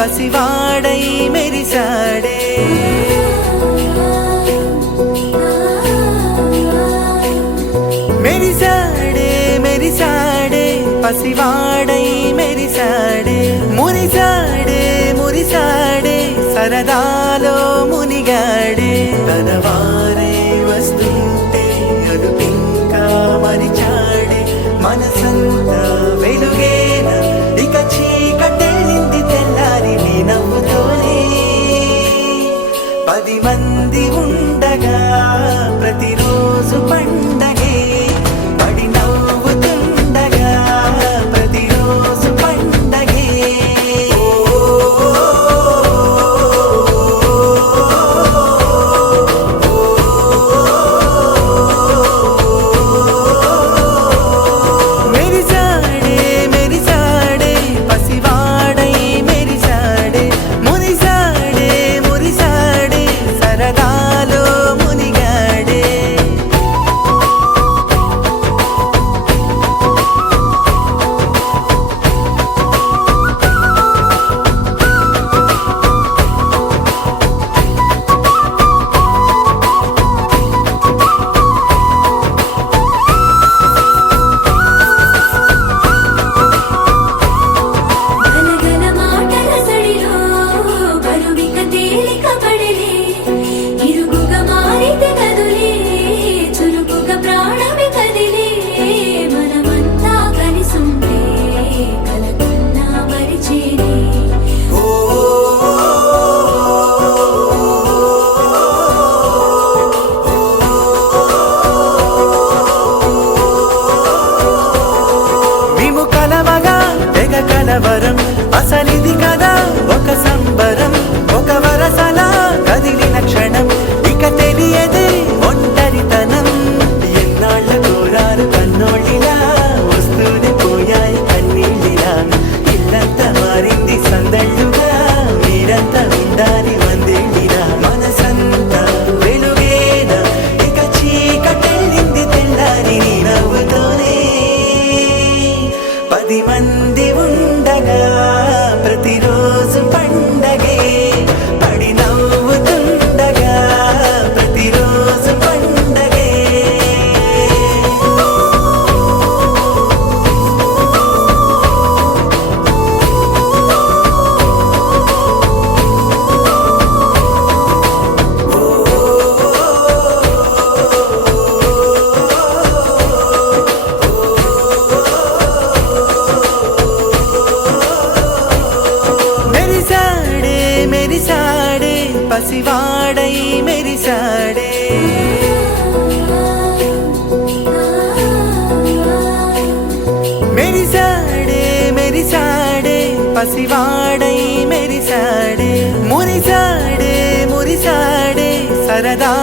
పసివాడై మెరిసాడే మెరిసాడే మెరిసాడే పసివాడై మెరిసాడే మురిసాడే మురిసాడే సరదాలో మునిగాడే తనవారే వస్తుంటే అదుపింకా మరిచాడే మనసంతా వెలుగేనా ఇక చీకటెళ్ళింది తెల్లారి నీ నవ్వుతోనే 10 మంది ఉండగా ప్రతిరోజు పండగే పడి నవ్వుతుండగా ప్రతిరోజు పండగే మెరిసాడే మెరిసాడే పసివాడై మెరిసాడే మురిసాడే మురిసాడే సరదాలో మునిగాడే గలగల మాటల సడిలో బరువిక తేలిక పడలే ఇరుగుగా మారితే కదులే చురుకుగా ప్రాణమి కదిలే మనమంతా కలిసుంటే కలకున్నా మరిచేనే మేము కలవగా తెగ కలవరం అసలిది కదా ఒక సంబరం ఒక వరసలా కదిలిన క్షణం ఇక తెలియదే ఒంటరితనం ఎన్నాళ్ళ కోరారు కన్నోళ్ళిలా వస్తూనే పోయాయి కన్నీళ్ళిలా ఇల్లంతా మారింది సందళ్ళుగా మీరంతా ఉండాలి వందేళ్ళిలా మనసంతా వెలుగేనా ఇక చీకటెళ్ళింది తెల్లారి నీ నవ్వుతోనే 10 మంది ఉండగా ప్రతిరోజు పండగే పడి నవ్వుతుండగా ప్రతిరోజు పండగే మెరిసాడే మెరిసాడే పసివాడై మెరిసాడే మెరిసాడే మెరిసాడే పసివాడై మెరిసాడే మురిసాడే మురిసాడే సరదా